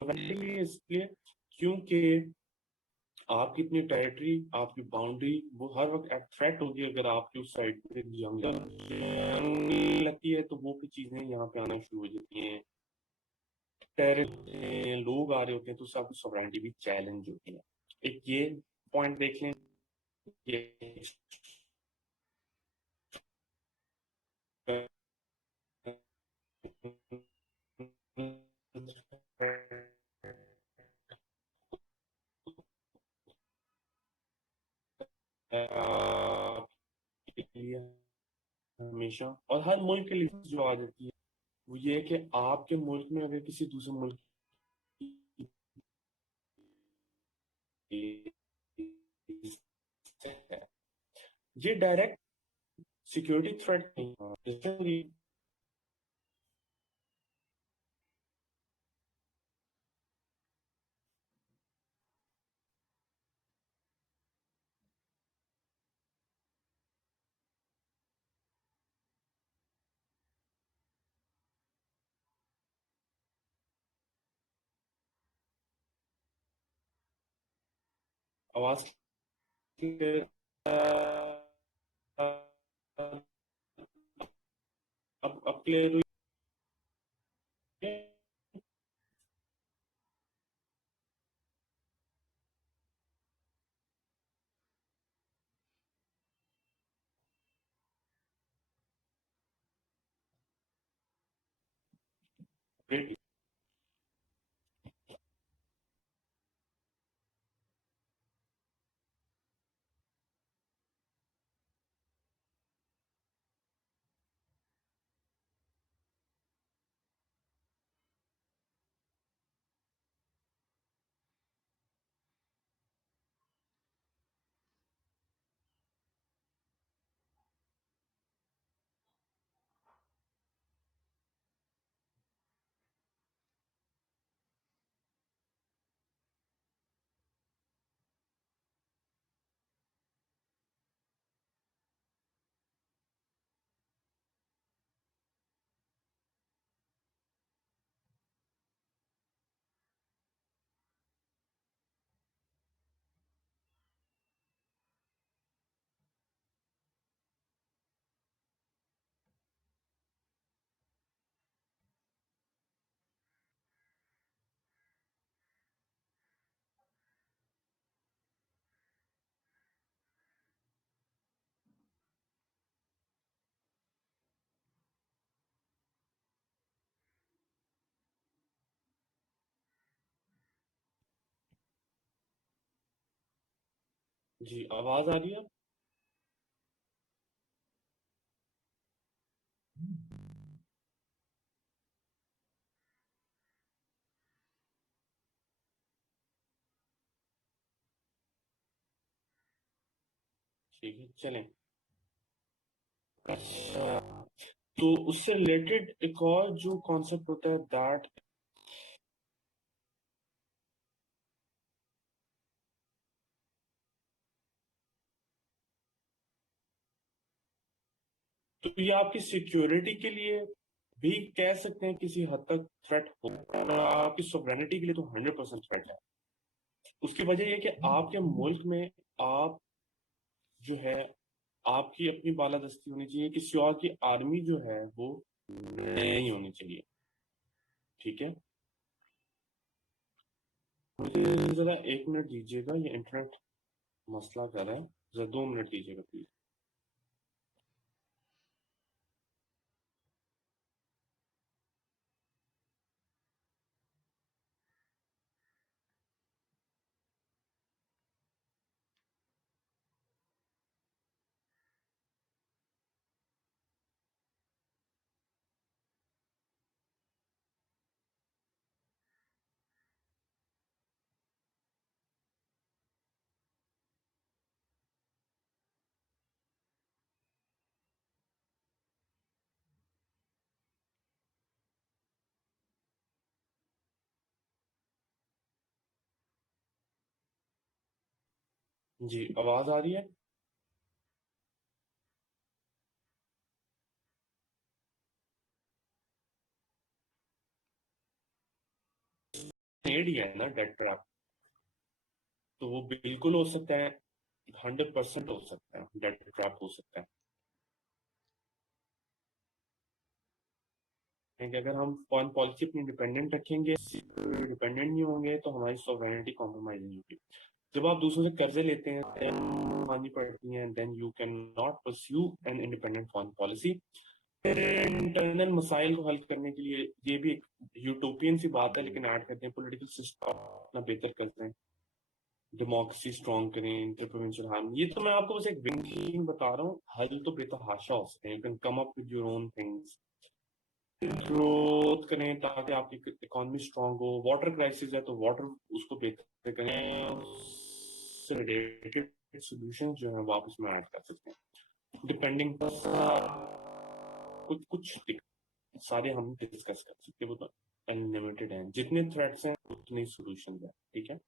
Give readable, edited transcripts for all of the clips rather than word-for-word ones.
इसलिए क्योंकि आपकी इतनी टेरिटरी, आपकी बाउंड्री वो हर वक्त थ्रेट होगी अगर आपकी उस साइड पे जंग लगती है, तो वो भी चीजें यहाँ पे आना शुरू हो जाती हैं। टेरर लोग आ रहे होते हैं तो सब सॉवरेनिटी भी चैलेंज होती है। एक ये पॉइंट देख लें। ये हमेशा और हर मुल्क के लिए जो आ जाती है वो ये है कि आपके मुल्क में अगर किसी दूसरे मुल्क की है, ये डायरेक्ट सिक्योरिटी थ्रेट नहीं। आवाज अब क्लियर हुई है? जी आवाज आ रही है? ठीक है चलें। अच्छा, तो उससे रिलेटेड एक और जो कॉन्सेप्ट होता है दैट, तो ये आपकी सिक्योरिटी के लिए भी कह सकते हैं किसी हद तक थ्रेट हो, और आपकी सोवरेनिटी के लिए तो 100% थ्रेट है। उसकी वजह ये कि आपके मुल्क में आप जो है आपकी अपनी बालादस्ती होनी चाहिए, किसी और की आर्मी जो है वो नहीं होनी चाहिए। ठीक है, मुझे जरा 1 मिनट दीजिएगा, ये इंटरनेट मसला कर रहा है, जरा 2 मिनट दीजिएगा प्लीज। जी आवाज आ रही है? मेड ही है ना डेट ट्रैप, तो वो बिल्कुल हो सकता है, 100% हो सकता है, डेट ट्रैप हो सकता है। कि अगर हम फॉरेन पॉलिसी अपनी डिपेंडेंट रखेंगे, डिपेंडेंट नहीं होंगे, तो हमारी सॉवरेनिटी कॉम्प्रोमाइज नहीं होगी। जब आप दूसरों से कर्जे लेते हैं, then माननी पड़ती हैं, then you cannot pursue an independent foreign policy. Internal मसाइल को हल करने के लिए, ये भी एक यूटोपियन सी बात है, लेकिन ऐड करते हैं पॉलिटिकल सिस्टम अपना बेहतर करते हैं, डेमोक्रेसी स्ट्रॉन्ग करें, इंटर प्रोविंशियल हार्म। ये तो मैं आपको बस एक विंग बता रहा हूँ, हल तो बेतहाशा हो सकते हैं। You can come up with your own things, growth करें ताकि आपकी इकोनॉमी स्ट्रांग हो। वाटर क्राइसिस है तो वाटर उसको बेहतर करें, उससे रिलेटेड सोल्यूशन जो है वापस में ऐड कर सकते हैं, डिपेंडिंग कुछ कुछ सारे हम डिस्कस कर सकते हैं। वो तो अनलिमिटेड है, जितने थ्रेट्स हैं उतने सोल्यूशन है। ठीक है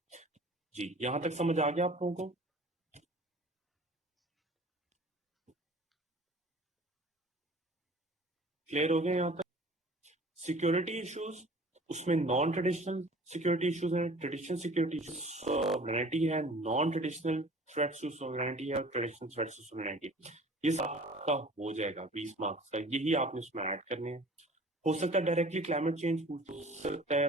जी, यहां तक समझ आ गया आप लोगों को? क्लियर हो गया यहाँ तक? सिक्योरिटी इश्यूज, उसमें नॉन ट्रेडिशनल सिक्योरिटी इश्यूज हैं, ट्रेडिशनल सिक्योरिटी इश्यूज, सॉवरेनिटी है, non traditional threats to sovereignty है, और ट्रेडिशनल थ्रेट्स टू सॉवरेनिटी। ये सबका हो जाएगा 20 मार्क्स का, यही आपने उसमें ऐड करने हैं। हो सकता है डायरेक्टली क्लाइमेट चेंज पूछ सकता है,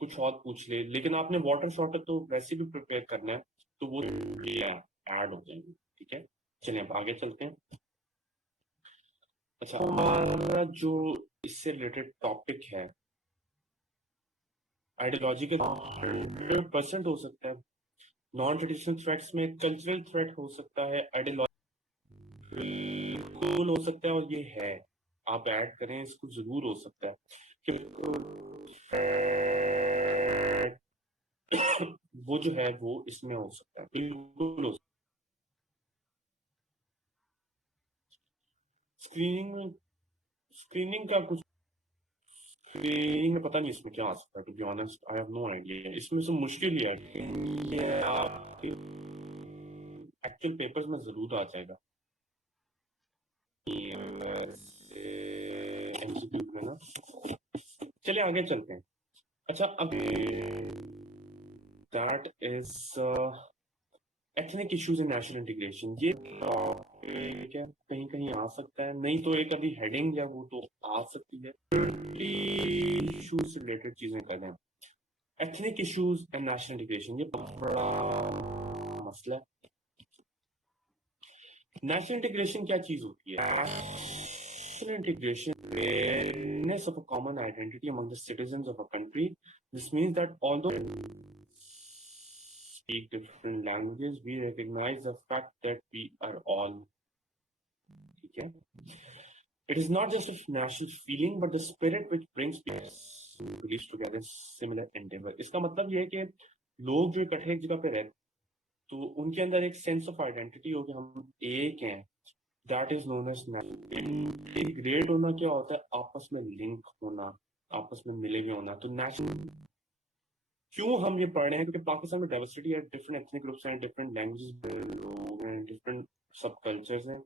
कुछ और पूछ ले, लेकिन आपने वाटर शॉर्टर तो वैसे भी प्रिपेयर करना है, तो वो ऐड हो जाएंगे। ठीक है, चलिए अब आगे चलते हैं। अच्छा, हमारा जो इससे रिलेटेड टॉपिक है आइडियोलॉजिकल, 100% हो सकता है। नॉन ट्रेडिशनल थ्रेट्स में कल्चरल थ्रेट हो सकता है, आइडियोलॉजी बिल्कुल हो सकता है, और ये है, आप ऐड करें इसको, जरूर हो सकता है कि वो जो है वो इसमें हो सकता है, बिल्कुल हो सकता है। स्क्रीनिंग का कुछ, स्क्रीनिंग में पता नहीं इसमें क्या आ सकता है, to be honest I have no idea. इसमें से मुश्किल ही है, ये आपके एक्चुअल पेपर्स में जरूर आ जाएगा एमसीक्यू में ना। चलिए आगे चलते हैं। अच्छा, अब that is ethnic issues in national integration, ये टॉपिक है, कहीं कहीं आ सकता है, नहीं तो एक अभी हेडिंग है वो तो आ सकती है। इश्यूज से रिलेटेड चीजें कर रहे हैं, ethnic issues and national integration, ये बहुत बड़ा मसला है। नेशनल इंटीग्रेशन क्या चीज होती है? National integration, awareness of a common identity among the citizens of a country. This means that although speak different languages, we recognize the fact that we are all. ठीक है, it is not just a national feeling but the spirit which brings people together similar endeavor। इसका मतलब ये है कि लोग जो इकट्ठे एक जगह पे रहते, तो उनके अंदर एक सेंस ऑफ आइडेंटिटी हो कि हम एक हैं, that is known as national. Integrate होना क्या होता है? आपस में लिंक होना, आपस में मिले हुए होना। तो नेशनल क्यों हम ये पढ़ रहे हैं? क्योंकि पाकिस्तान में डाइवर्सिटी है, डिफरेंट एथनिक ग्रुप्स हैं, डिफरेंट लैंग्वेजेस लोग हैं, डिफरेंट सब कल्चर्स हैं।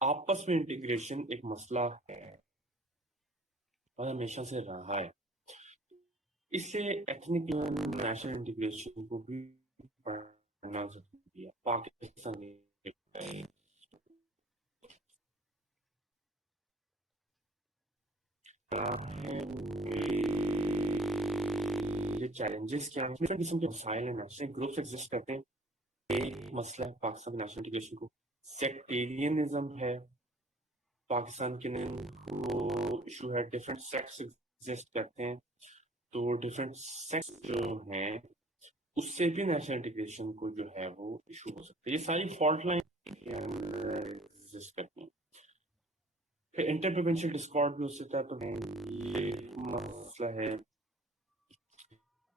आपस में इंटीग्रेशन एक मसला है और हमेशा से रहा है, इसलिए एथनिक नेशनल इंटीग्रेशन को भी पढ़ना जरूरी है। पाकिस्तान में ये चैलेंजेस क्या हैं, डिफरेंट किस्म के मसाइल हैं, नेशनल ग्रुप्स एग्जिस्ट करते हैं। एक मसला है पाकिस्तान नेशनल इंटीग्रेशन को, सेक्टेरियनिज्म है पाकिस्तान के वो इशू है, डिफरेंट सेक्ट्स एग्जिस्ट करते हैं, तो डिफरेंट सेक्ट्स जो हैं उससे भी नेशनल इंटीग्रेशन को जो है वो इशू हो सकता है। ये सारी फॉल्ट लाइन एग्जिस्ट करती हैं। फिर इंटर प्रोविंशियल डिस्कॉर्ड भी हो सकता है, तो ये मसला है।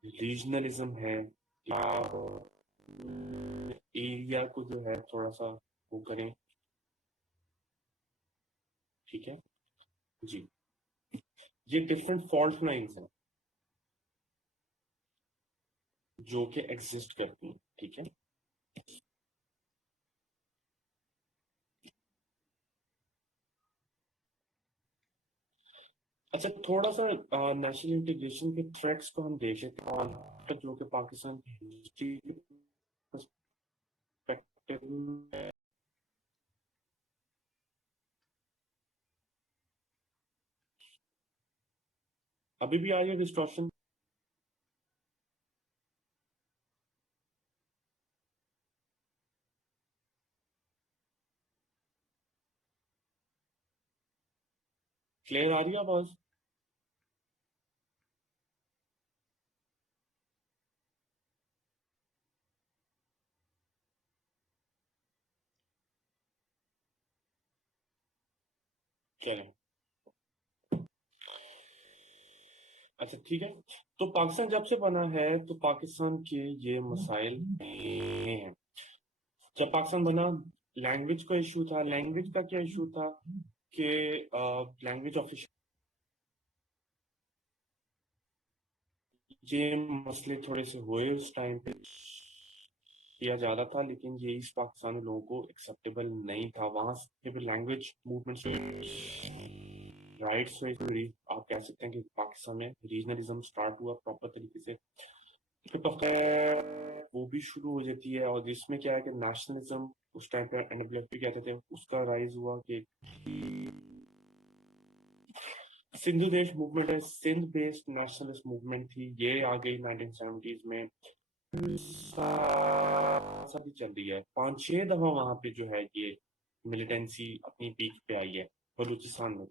रीजनलिज्म है, एरिया को जो है थोड़ा सा वो करें। ठीक है जी, ये डिफरेंट फॉल्ट लाइन्स हैं जो कि एग्जिस्ट करती हैं। ठीक है, अच्छा, थोड़ा सा नेशनल इंटीग्रेशन के थ्रेट्स को हम देख लेते हैं, जो कि पाकिस्तान की हिस्ट्री के पर्सपेक्टिव में। अभी भी आ रही है डिस्टॉर्शन? क्लियर आ रही है आवाज? चलें। अच्छा, ठीक है। तो पाकिस्तान जब से बना है तो पाकिस्तान के ये मसाइल हैं। जब पाकिस्तान बना, लैंग्वेज का इशू था। लैंग्वेज का क्या इशू था कि लैंग्वेज ऑफिशियल, ये मसले थोड़े से हुए उस टाइम पे, किया जा रहा था, लेकिन ये ईस्ट पाकिस्तानी लोगों को एक्सेप्टेबल नहीं था। वहां से फिर लैंग्वेज मूवमेंट, राइट्स हुई, आप कह सकते हैं कि पाकिस्तान में रीजनलिज्म स्टार्ट हुआ प्रॉपर तरीके से। फिर वो भी शुरू हो जाती है, और जिसमें क्या है कि नेशनलिज्म, उस टाइम पे एनडब्ल्यूएफ कहते थे, उसका राइज हुआ कि सिंधु देश मूवमेंट है, सिंध बेस्ड नेशनलिस्ट मूवमेंट थी, ये आ गई 1970s में। भी चल रही है, 5-6 दफा वहां पे जो है ये मिलिटेंसी अपनी पीक पे आई है बलूचिस्तान में।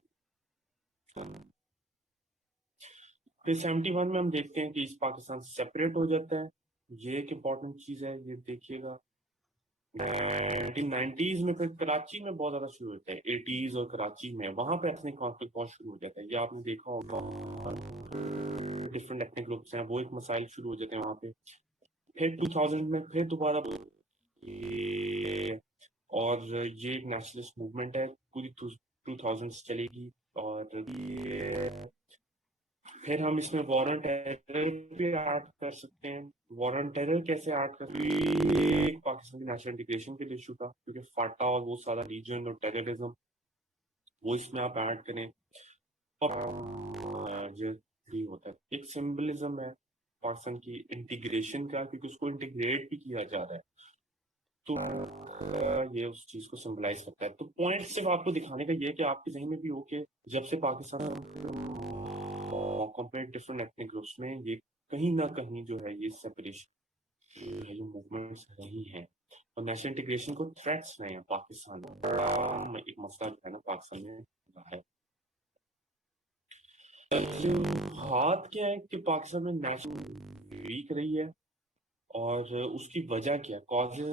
फिर 71 में हम देखते हैं कि इस पाकिस्तान सेपरेट हो जाता है। ये एक इम्पॉर्टेंट चीज है, ये देखिएगा। 1990s में फिर कराची में बहुत ज्यादा शुरू होता है, 80s और कराची में वहां पे एथनिक कॉन्फ्लिक्ट बहुत शुरू हो जाता है, ये आपने देखा होगा। डिफरेंट एथनिक ग्रुप्स हैं, वो एक मसाइल शुरू हो जाते हैं वहां पे। फिर 2000 में फिर दोबारा ये, और ये एक नेशनलिस्ट मूवमेंट है, पूरी 2000 चलेगी। और ये, फिर हम इसमें वॉर ऑन टेरर भी ऐड कर सकते हैं। वॉर ऑन टेरर कैसे ऐड कर, ये पाकिस्तान की नेशनल इंटीग्रेशन के लिए इशू था, क्योंकि फाटा और वो सारा रीजन और टेररिज्म, वो इसमें आप ऐड करें। और ये भी होता है, एक सिंबलिज्म है पाकिस्तान की इंटीग्रेशन का, क्योंकि उसको इंटीग्रेट भी किया जा रहा है। तो ये उस चीज को सिंबलाइज करता है। तो पॉइंट सिर्फ आपको दिखाने का ये है कि आपके जहन में भी हो कि जब से पाकिस्तान मौकों पे डिफरेंट एथनिक ग्रुप्स में ये कहीं ना कहीं जो है ये सेपरेशन है, जो मूवमेंट्स रही हैं, और नेशनल इंटीग्रेशन को थ्रेट्स रहे हैं पाकिस्तान में। बड़ा एक मसला जो है ना पाकिस्तान में रहा है। जो हाथ क्या है कि पाकिस्तान में नेशनल वीक रही है, और उसकी वजह क्या, कॉजेज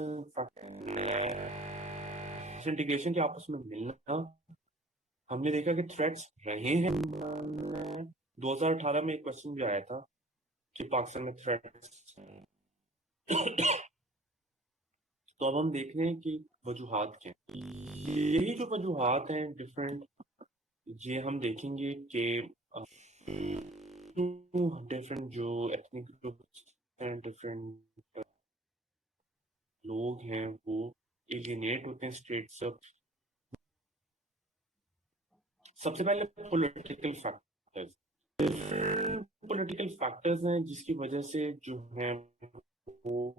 इंटीग्रेशन के आपस में मिलना। हमने देखा कि थ्रेट्स रहे हैं। 2018 में एक क्वेश्चन भी आया था कि पाकिस्तान में थ्रेट्स। तो अब हम देख रहे हैं कि वजूहात क्या हैं। यही जो वजूहात हैं डिफरेंट, ये हम देखेंगे कि डिफरेंट जो एथनिक ग्रुप्स हैं, डिफरेंट लोग हैं, वो एलिनेट होते हैं स्टेट से। सबसे पहले पॉलिटिकल फैक्टर्स, पॉलिटिकल फैक्टर्स हैं जिसकी वजह से जो है वो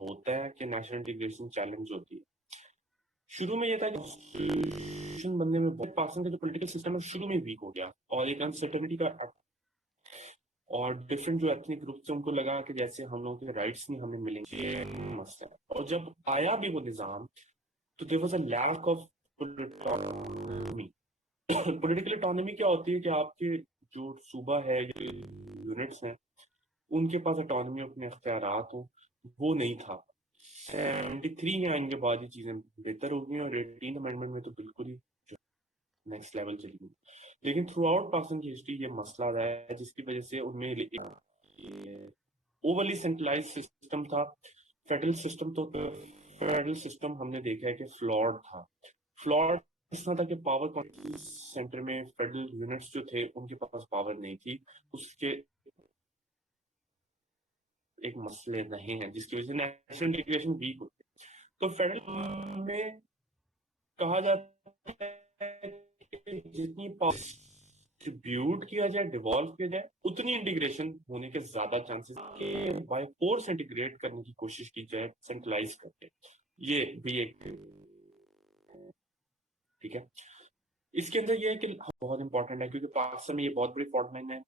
होता है कि नेशनल इंटीग्रेशन चैलेंज होती है। शुरू में ये था कि कॉन्स्टिट्यूशन बनने में बहुत, पाकिस्तान का जो पॉलिटिकल सिस्टम है शुरू में वीक हो गया, और एक अनसर्टेनिटी का, और डिफरेंट जो एथनिक ग्रुप थे उनको लगा कि जैसे हम लोगों के राइट्स नहीं हमें मिलेंगे, मसला है। और जब आया भी वो निजाम, तो there was a lack of autonomy. Political autonomy क्या होती है कि आपके जो सूबा है, यूनिट्स हैं, उनके पास ऑटोनॉमी, अपने अख्तियारात हो, वो नहीं था। 73 में आने के बाद ये चीजें बेहतर हो गई, और 18 अमेंडमेंट में तो बिल्कुल ही नेक्स्ट लेवल चली गई। लेकिन थ्रू आउट पाकिस्तान की हिस्ट्री ये मसला रहा है, जिसकी वजह से उनमें ओवरली सेंट्रलाइज सिस्टम था। फेडरल सिस्टम, तो फेडरल सिस्टम हमने देखा है कि फ्लॉड था। फ्लॉड इस तरह था कि पावर सेंटर में फेडरल यूनिट्स जो थे उनके पास पावर नहीं थी, उसके एक मसले रहे हैं जिसकी वजह से नेशनल इंटीग्रेशन वीक होती है। तो फेडरल में कहा जाता है कि जितनी डिस्ट्रीब्यूट किया जाए, डिवॉल्व किया जाए, उतनी इंटीग्रेशन होने के ज्यादा चांसेस कि बाय फोर्स इंटीग्रेट करने की कोशिश की जाए सेंट्रलाइज करके। ये भी एक ठीक है। इसके अंदर ये है कि बहुत इंपॉर्टेंट है क्योंकि पाकिस्तान में ये बहुत बड़ी फॉल्ट लाइन है।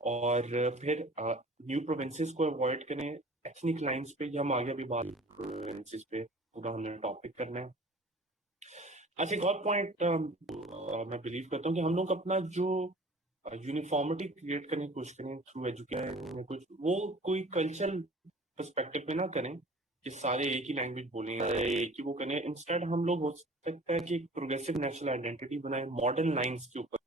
और फिर न्यू प्रोविंसेस को अवॉइड करें, एथनिक लाइंस पे, ये हम आगे भी बात प्रोविंसेस पे पूरा हमने टॉपिक करना है। अच्छा, एक और पॉइंट मैं बिलीव करता हूँ कि हम लोग अपना जो यूनिफॉर्मिटी क्रिएट करने की कोशिश करें थ्रू एजुकेशन में, कुछ वो कोई कल्चरल पर्सपेक्टिव में ना करें कि सारे एक ही लैंग्वेज बोलें, एक ही वो करें। इंस्टेड हम लोग हो सकता है कि एक प्रोग्रेसिव नेशनल आइडेंटिटी बनाए मॉडर्न लाइंस के ऊपर,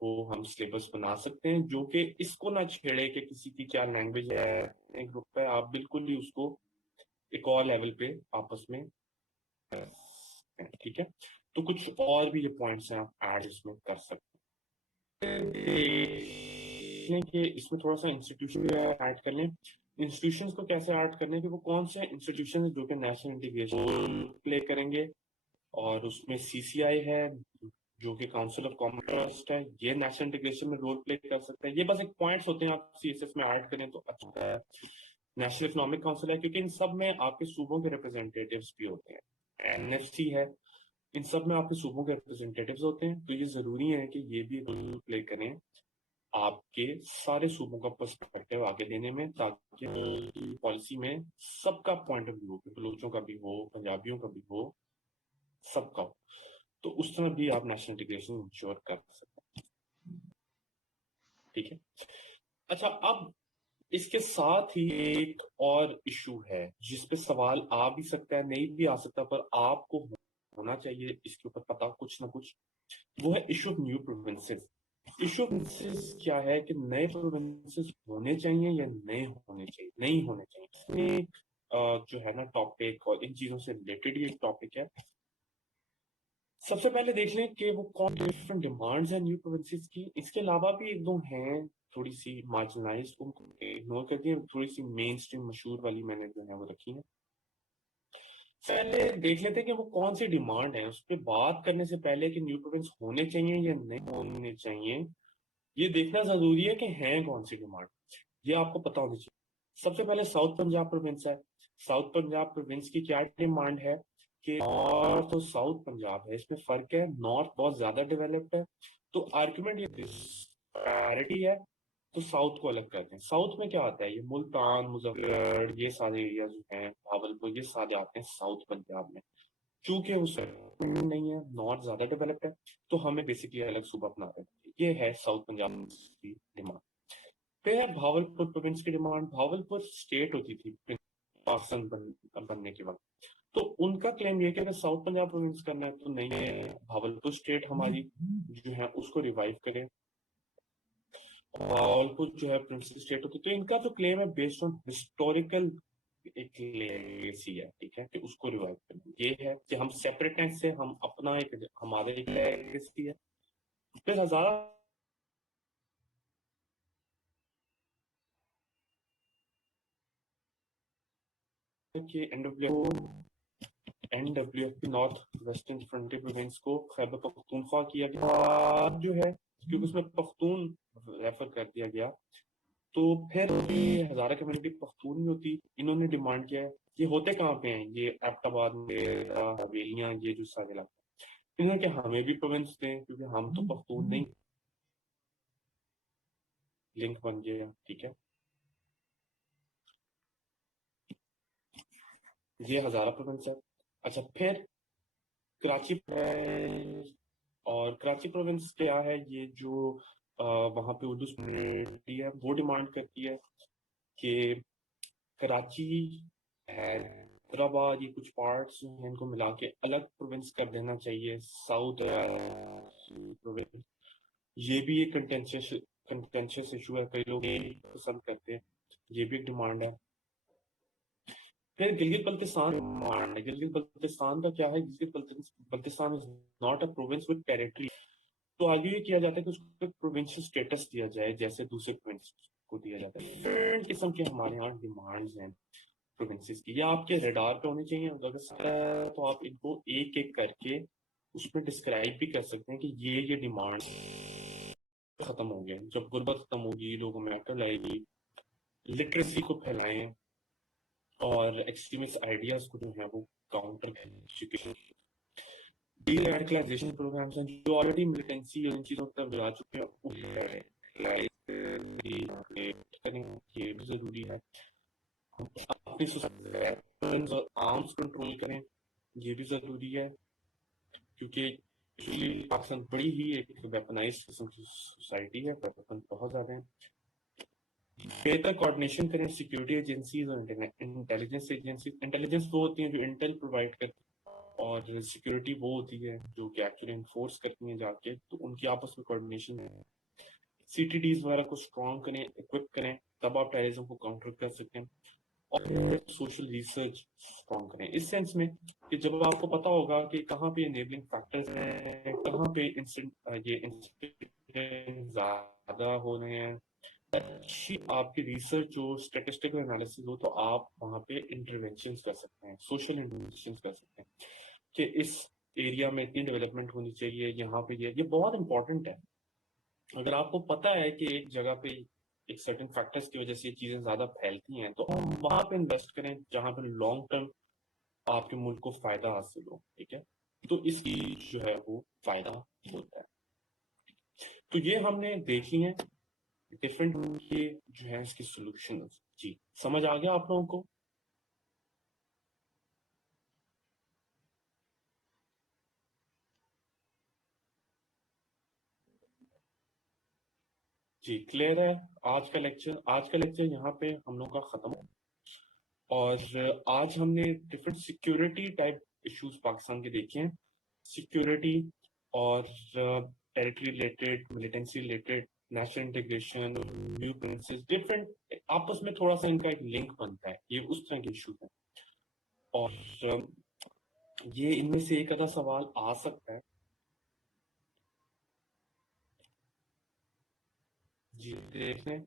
वो हम सिलेबस बना सकते हैं जो कि इसको ना छेड़े कि किसी की क्या लैंग्वेज है, एक ग्रुप है। आप बिल्कुल ही उसको एक और लेवल पे आपस में ठीक है। तो कुछ और भी ये पॉइंट्स हैं आप ऐड इसमें कर सकते हैं कि इसमें थोड़ा सा इंस्टीट्यूशन ऐड कर लें। इंस्टीट्यूशंस को कैसे ऐड करने हैं कि वो कौन से इंस्टीट्यूशन है जो कि नेशनल इंटीग्रेशन प्ले करेंगे, और उसमें सीसीआई है जो कि काउंसिल ऑफ कॉमन ट्रस्ट है, ये नेशनल इंटीग्रेशन में रोल प्ले कर सकता है। ये बस एक पॉइंट्स होते हैं, आप सीएसएस में ऐड करें तो अच्छा है। नेशनल इकोनॉमिक काउंसिल है क्योंकि इन सब में आपके सूबों के रिप्रेजेंटेटिव्स भी होते हैं। एनएफसी है, इन सब में आपके सूबों के रिप्रेजेंटेटिव्स होते हैं। तो ये जरूरी है कि ये भी रोल प्ले करें आपके सारे सूबों का पर्सपेक्टिव आगे देने में, ताकि पॉलिसी में सबका पॉइंट ऑफ व्यू, बलूचों का भी हो, पंजाबियों का भी हो, सबका हो, तो उस तरह भी आप नेशनल इंटीग्रेशन इंश्योर कर सकते हैं। ठीक है। अच्छा, अब इसके साथ ही एक और इशू है जिसपे सवाल आ भी सकता है, नहीं भी आ सकता, पर आपको होना चाहिए इसके ऊपर पता कुछ ना कुछ। वो है issue of new provinces. Issue of provinces क्या है कि नए प्रोविंसेस होने चाहिए या नए होने चाहिए, नहीं होने चाहिए। इसमें जो है ना टॉपिक, और इन चीजों से रिलेटेड ही एक टॉपिक है। सबसे पहले देख लें कि वो कौन डिफरेंट डिमांड्स हैं न्यू प्रोविंसेस की। इसके अलावा भी एक दो हैं थोड़ी सी मार्जिनलाइज, उनको इग्नोर कर दिए। थोड़ी सी मेन स्ट्रीम मशहूर वाली मैंने जो है वो रखी है। पहले देख लेते हैं कि वो कौन सी डिमांड है। उस पर बात करने से पहले कि न्यू प्रोविंस होने चाहिए या नहीं होने चाहिए, ये देखना जरूरी है कि हैं कौन सी डिमांड, ये आपको पता होना चाहिए। सबसे पहले साउथ पंजाब प्रोविंस है। साउथ पंजाब प्रोविंस की क्या डिमांड है कि नॉर्थ और साउथ पंजाब है, इसमें फर्क है। नॉर्थ बहुत ज्यादा डेवलप्ड है, तो आर्ग्यूमेंट ये डिस्पैरिटी है, तो साउथ को अलग करते हैं। साउथ में क्या आता है, ये मुल्तान, मुजफ्फरगढ़, ये सारे एरिया जो हैं, भावलपुर, ये सारे आते हैं साउथ पंजाब में। चूंकि उस नहीं है, नॉर्थ ज्यादा डेवलप्ड है, तो हमें बेसिकली अलग सूबा बना रहे हैं। ये है साउथ पंजाब की डिमांड। फिर है भावलपुर प्रोविंस की डिमांड। भावलपुर स्टेट होती थी पाकिस्तान बनने के वक्त, तो उनका क्लेम ये कि अगर साउथ पंजाब प्रोविंस करना है तो नहीं है, भावलपुर स्टेट हमारी जो है उसको रिवाइव करें, भावलपुर जो है प्रिंसिपल स्टेट होती। तो इनका जो क्लेम है बेस्ड ऑन हिस्टोरिकल एक लेगेसी है, ठीक है, कि उसको रिवाइव करना। ये है कि हम सेपरेटनेस से हम अपना एक हमारे एक लेगेसी है। फिर हजारा के NW north western frontier province को खैबर पख्तूनख्वा किया गया जो है, क्योंकि उसमें पख्तून रेफर कर दिया गया। तो फिर ये हजारा कम्युनिटी पख्तून ही होती। इन्होंने डिमांड किया है, ये होते कहाँ पे हैं, ये एबटाबाद में, हवेलियां, ये जो सारे इलाके। इन्होंने क्या हमें भी प्रोविंस दें क्योंकि हम तो पख्तून नहीं। लिंक बन गया, ठीक है। ये हजारा प्रोविंस है। अच्छा, फिर कराची प्रोविंस। और कराची प्रोविंस क्या है, ये जो वहां पे उर्दू कम्युनिटी है वो डिमांड करती है कि कराची, हैदराबाद, ये कुछ पार्ट्स हैं, इनको मिला के अलग प्रोविंस कर देना चाहिए, साउथ प्रोविंस। ये भी एक कंटेंशियस इशू है, कई लोग ये पसंद करते हैं। ये भी एक डिमांड है। फिर गिलगित बल्तिस्तान डिमांड है। गिलगित बल्तिस्तान का क्या है, Gilgit Baltistan is not a province with territory. तो आगे ये किया जाता है कि उसको प्रोविंशियल स्टेटस दिया जाए जैसे दूसरे प्रोविंस को दिया जाता है। डिफरेंट किस्म के हमारे यहाँ डिमांड्स हैं प्रोविंसेस की, ये आपके रडार पे होनी चाहिए। अगर तो आप इनको एक एक करके उसमें डिस्क्राइब भी कर सकते हैं कि ये डिमांड खत्म होंगे, जब गुर्बत खत्म होगी, लोगों में अकल आएगी, लिटरेसी को फैलाएं और एक्सट्रीमिस्ट आइडियाज को जो है वो काउंटर करें। एजुकेशन, डी रेडिकलाइजेशन प्रोग्राम्स हैं जो ऑलरेडी मिलिटेंसी और इन चीजों की तरफ जा चुके हैं, करें, ये भी जरूरी है। अपनी सोसाइटी और आर्म्स कंट्रोल करें, ये भी जरूरी है, क्योंकि पाकिस्तान बड़ी ही एक वेपनाइज्ड किस्म की सोसाइटी है, वेपन बहुत ज्यादा है। बेहतर कोऑर्डिनेशन करें सिक्योरिटी एजेंसीज और इंटेलिजेंस एजेंसी। इंटेलिजेंस वो होती है जो इंटेल प्रोवाइड करती है, और सिक्योरिटी वो होती है जो कि एक्चुअली इन्फोर्स करती है जाके, तो उनकी आपस में कोऑर्डिनेशन है। सीटीडीज वगैरह को स्ट्रॉन्ग करें, इक्विप करें, तब आप टेररिज्म को काउंटर कर सकते हैं। और सोशल रिसर्च स्ट्रॉन्ग करें इस सेंस में कि जब आपको पता होगा कि कहाँ पे इनेबलिंग फैक्टर्स हैं, कहाँ पे ये इंसिडेंट ज्यादा हो रहे हैं, अच्छी आपकी रिसर्च हो, स्टेटिस्टिकल एनालिसिस हो, तो आप वहाँ पे इंटरवेंशन कर सकते हैं, सोशल इंटरवेंशन कर सकते हैं कि इस एरिया में इतनी डेवलपमेंट होनी चाहिए, यहाँ पे ये बहुत इंपॉर्टेंट है। अगर आपको पता है कि एक जगह पे एक सर्टेन फैक्टर्स की वजह से ये चीजें ज्यादा फैलती हैं, तो आप वहां पे इन्वेस्ट करें जहां पे लॉन्ग टर्म आपके मुल्क को फायदा हासिल हो, ठीक है, तो इसकी जो है वो फायदा होता है। तो ये हमने देख ली है डिफरेंट ये जो है इसके सोल्यूशन। जी, समझ आ गया आप लोगों को? जी क्लियर है। आज का लेक्चर यहाँ पे हम लोग का खत्म हो। और आज हमने different security type issues Pakistan के देखे हैं, सिक्योरिटी और territory related, militancy related, national integration, new princess, different आपस में थोड़ा सा इनका एक लिंक बनता है, ये उस तरह के इश्यूज हैं। और ये इनमें से एक आधा सवाल आ सकता है। जी देख लें।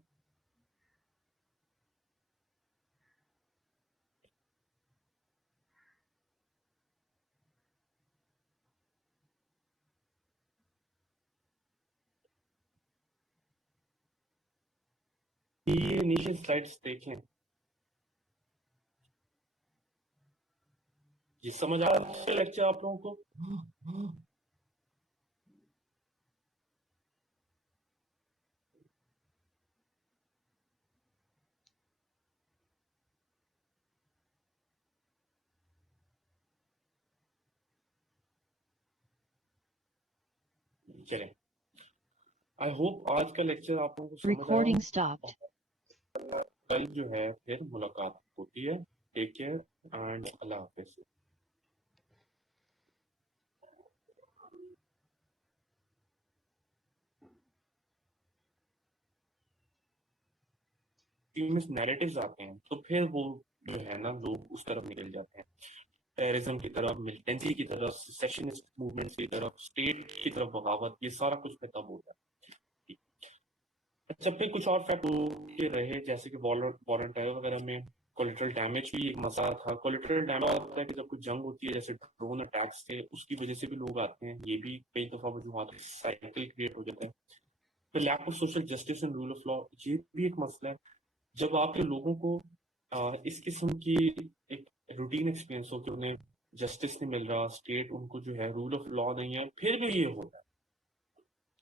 ये इनिशियल स्लाइड्स देखें। ये समझ आ रहा है लेक्चर आप लोगों को? चलें, आई होप आज का लेक्चर आप लोगों को समझ आया। Recording stopped. कल जो है फिर मुलाकात होती है। टेक केयर एंड अल्लाह हाफिज। टीम में नैरेटिव्स आते हैं तो फिर वो जो है ना लोग उस तरफ निकल जाते हैं, टेररिज्म की तरफ, मिलिटेंसी की तरफ, सेशनिस्ट मूवमेंट्स की तरफ, स्टेट की तरफ बगावत, ये सारा कुछ फिर तब होता है। अच्छा, फिर कुछ और फैक्ट के रहे जैसे कि वॉलंटायर वगैरह में कोलेटरल डैमेज भी एक मसला था। कोलेटरल डैमेज होता है कि जब कुछ जंग होती है, जैसे ड्रोन अटैक्स थे, उसकी वजह से भी लोग आते हैं, ये भी कई दफा वजूहत, साइकिल क्रिएट हो जाता है। फिर lack of social justice and rule of law, ये भी एक मसला है। जब आपके लोगों को इस किस्म की एक रूटीन एक्सपीरियंस हो कि उन्हें जस्टिस नहीं मिल रहा, स्टेट उनको जो है रूल ऑफ लॉ नहीं है, फिर भी ये होता है,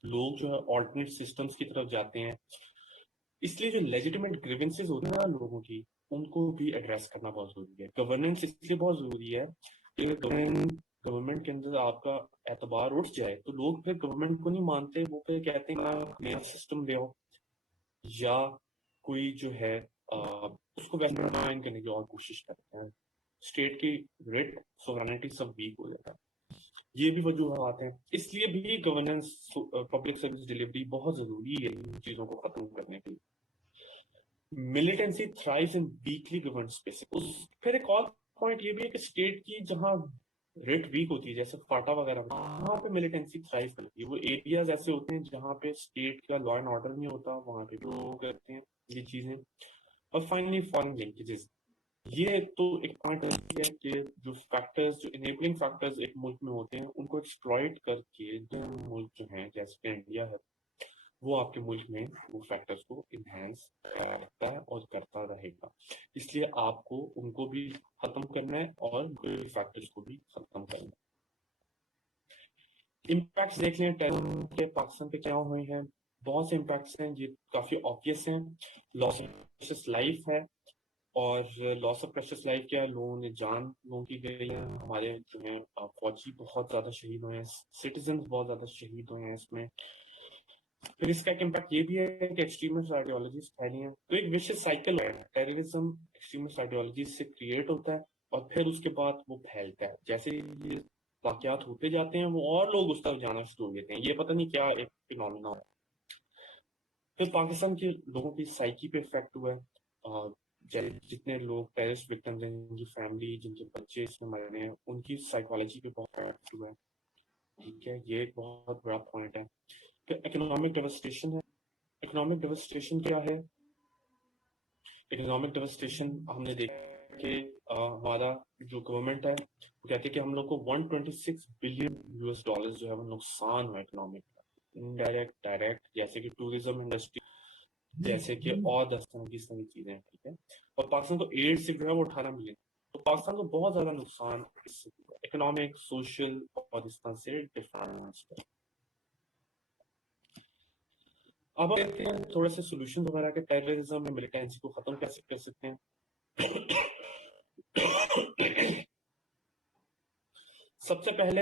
लोग जो है ऑल्टरनेट सिस्टम्स की तरफ जाते हैं। इसलिए जो लेजिटिमेट ग्रीवेंसेस होती है ना लोगों की, उनको भी एड्रेस करना बहुत जरूरी है। गवर्नेंस इसलिए बहुत जरूरी है कि गवर्नमेंट के अंदर आपका एतबार उठ जाए तो लोग फिर गवर्नमेंट को नहीं मानते, वो फिर कहते हैं ना नया सिस्टम ले आओ, या कोई जो है उसको वेस्टर्नाइज करने की और कोशिश करते हैं। स्टेट की ग्रिड, सोवरेनिटी सब वीक हो जाता है। ये भी वजूहत हैं, इसलिए भी गवर्नेंस, पब्लिक सर्विस डिलीवरी बहुत जरूरी है इन चीजों को खत्म करने के लिए। मिलिटेंसी थ्राइव्स इन वीकली गवर्न स्पेस। उस फिर एक और पॉइंट ये भी है कि स्टेट की जहां रेट वीक होती है, जैसे फाटा वगैरह में, वहां पे मिलिटेंसी थ्राइव करती है। वो एरियाज ऐसे होते हैं जहां पे स्टेट का लॉ एंड ऑर्डर नहीं होता, वहां पे लोग करते हैं ये चीजें। और फाइनली फॉरेन लिंकेजेस, ये तो एक पॉइंट है कि जो फैक्टर्स, जो इनेबलिंग फैक्टर्स एक मुल्क में होते हैं, उनको एक्सप्लॉइट करके जो मुल्क जो हैं जैसे कि इंडिया है, वो आपके मुल्क में वो फैक्टर्स को इन्हेंस करता है और करता रहेगा। इसलिए आपको उनको भी खत्म करना है और फैक्टर्स को भी खत्म करना है। इम्पैक्ट्स देख लें टेररिज्म के पाकिस्तान पे क्या हुए हैं। बहुत से इम्पैक्ट्स हैं, ये काफी ऑब्वियस हैं। लॉस ऑफ प्रेशियस लाइफ है, और लॉस ऑफ प्रेशियस लाइफ क्या है, लोगों ने जान लोगों की गई है। हमारे जो है फौजी बहुत ज्यादा शहीद हुए हैं, सिटीजन बहुत ज्यादा शहीद हुए हैं इसमें। फिर इसका एक इम्पैक्ट ये भी है कि एक्सट्रीमिस्ट आइडियोलॉजीज फैली हैं, तो एक विशेष साइकिल है। टेररिज्म एक्सट्रीमिस्ट आइडियोलॉजी से क्रिएट होता है और फिर उसके बाद वो फैलता है। जैसे ये वाकयात होते जाते हैं, वो और लोग उस तरफ जाना शुरू हो देते हैं। ये पता नहीं क्या एक फिनोमिना है। फिर पाकिस्तान के लोगों की साइकी पे इफेक्ट हुआ है। जितने लोग टेररिस्ट विक्टिम्स हैं, जिनकी फैमिली, जिनके बच्चे इसमें मरे हैं, उनकी साइकोलॉजी पे बहुत इफेक्ट हुआ है। ठीक है, ये एक बहुत बड़ा पॉइंट है। फिर इकोनॉमिक डेवस्टेशन है। इकोनॉमिक डेवस्टेशन क्या है? इकोनॉमिक डेवस्टेशन हमने देखा कि हमारा जो गवर्नमेंट है वो कहते हैं कि हम लोग को 126 बिलियन यूएस डॉलर्स जो है वो नुकसान हुआ इकोनॉमिक का, इनडायरेक्ट डायरेक्ट, जैसे कि टूरिज्म इंडस्ट्री, जैसे कि और 10 तरह की सारी चीजें हैं। ठीक है, और पाकिस्तान को एड से जो है वो 18 मिलियन, तो पाकिस्तान को बहुत ज्यादा नुकसान इकोनॉमिक, सोशल और इस तरह से डिफरेंस। अब देखते हैं थोड़े से सोल्यूशन वगैरह के, टेररिज्म या मिलिटेंसी को खत्म कैसे कर सकते हैं। सबसे पहले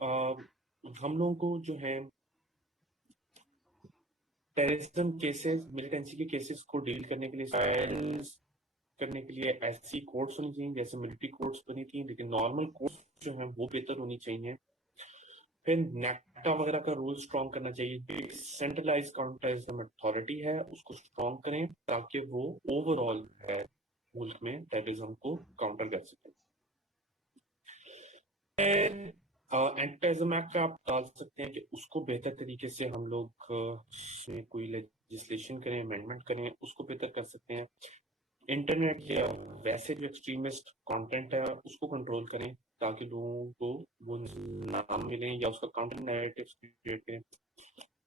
हम लोगों को जो है टेररिज्म केसेस, मिलिटेंसी के केसेस को डील करने के लिए, फाइल्स करने के लिए ऐसी कोर्ट्स होनी चाहिए जैसे मिलिट्री कोर्ट्स बनी थी, लेकिन नॉर्मल कोर्ट्स जो है वो बेहतर होनी चाहिए। फिर नेक्टा वगैरह का रूल स्ट्रॉन्ग करना चाहिए। सेंट्रलाइज काउंटर टेररिज्म अथॉरिटी है उसको स्ट्रॉन्ग करें ताकि वो ओवरऑल मुल्क में टेररिज्म को काउंटर कर सके। एंटी टेररिज्म एक्ट आप डाल सकते हैं कि उसको बेहतर तरीके से हम लोग उसमें कोई लेजिस्लेशन करें, अमेंडमेंट करें, उसको बेहतर कर सकते हैं। इंटरनेट या वैसे जो एक्सट्रीमिस्ट कंटेंट है उसको कंट्रोल करें ताकि लोगों को वो नाम मिले या उसका कंटेंट नैरेटिव क्रिएट करें।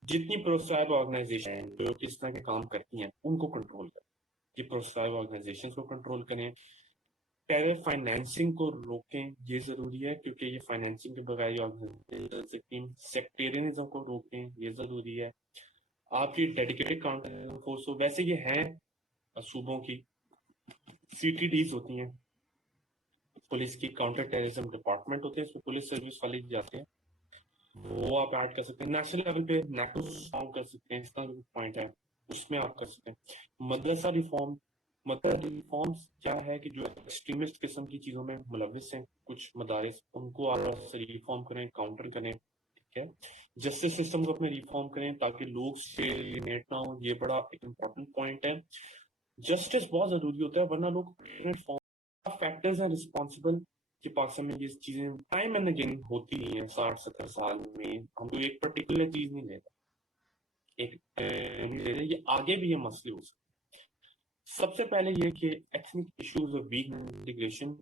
जितनी प्रोत्साहन ऑर्गेनाइजेशन जो किस तरह के काम करती हैं उनको कंट्रोल करें, ये प्रोत्साहन ऑर्गेनाइजेशन को कंट्रोल करें। टेरर फाइनेंसिंग को रोकें, ये जरूरी है क्योंकि ये फाइनेंसिंग के बगैर ऑर्गेनाइजेशन, सेक्टेरियनिज्म को रोकें, ये जरूरी है। आपकी डेडिकेटेड काउंटर फोर्स हो, वैसे ये हैं सूबों की सीटीडीज होती हैं, पुलिस की काउंटर टेररिज्म डिपार्टमेंट होते हैं, इसमें पुलिस सर्विस वाले जाते हैं, वो आप ऐड कर सकते हैं। नेशनल लेवल पे नेटो फॉर्म कर सकते हैं, इस तरह पॉइंट है, उसमें आप कर सकते हैं। मदरसा रिफॉर्म, मदरसा रिफॉर्म्स क्या है कि जो एक्सट्रीमिस्ट किस्म की चीजों में मुलविस हैं कुछ मदारिस, उनको आप रिफॉर्म करें, काउंटर करें। ठीक है, जस्टिस सिस्टम को अपने रिफॉर्म करें ताकि लोग से एलिनेट ना हो, ये बड़ा एक इम्पोर्टेंट पॉइंट है। जस्टिस बहुत जरूरी होता है, वरना लोग फैक्टर्स हैं रिस्पॉन्सिबल कि पाकिस्तान में ये चीजें टाइम एंड अगेन होती नहीं है। 60-70 साल में हम तो एक पर्टिकुलर चीज नहीं लेते, एक नहीं ले रहे, ये आगे भी ये मसले हो सकते हैं। सबसे पहले ये कि एथनिक इश्यूज और वीक इंटीग्रेशन,